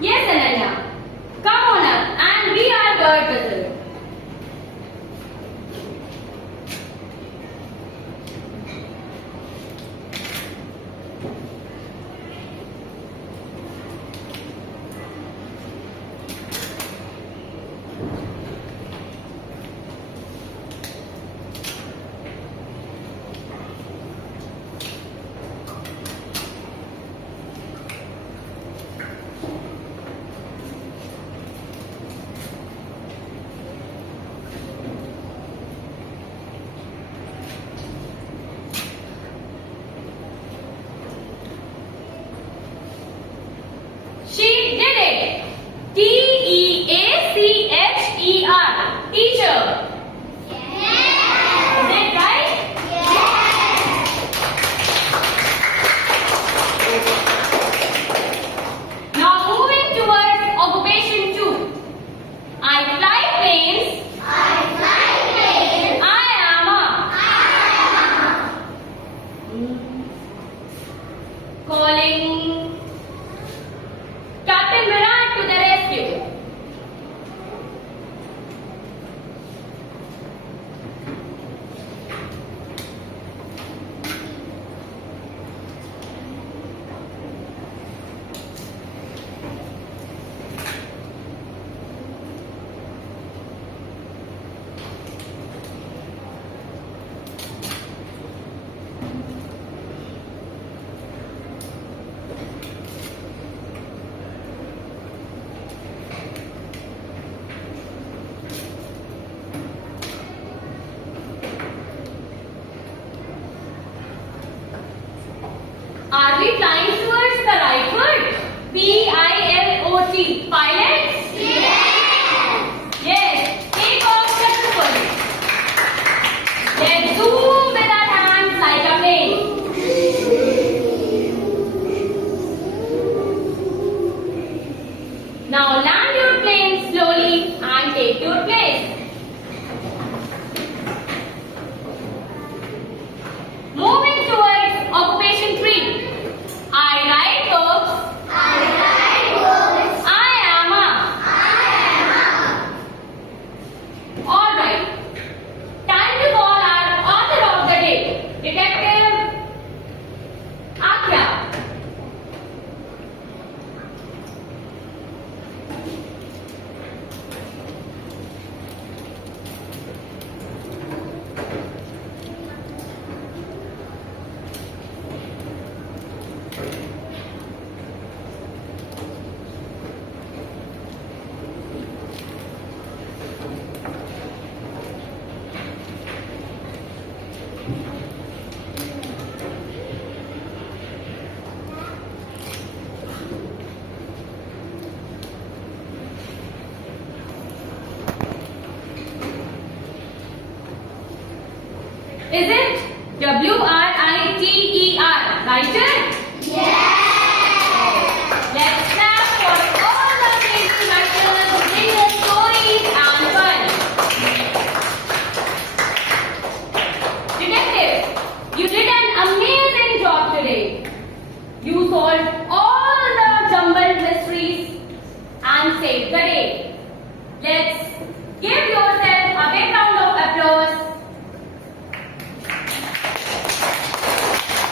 Yes, Ananya. Come on up and we are word puzzle. She did it. Teacher. Teacher. Yes. Is it right? Yes. Now moving towards occupation 2. I fly planes. I fly planes. I am a calling Captain Virat to the rescue. Are we flying towards the right word? Pilot. Pilots? Yes. Yes. Take off successfully. Let's zoom with our hands like a plane. Now land your plane slowly and take your place. Moving towards occupation 3. I write books. I write books. I am a. Alright. Time to call our author of the day, Detective Akya. Is it WR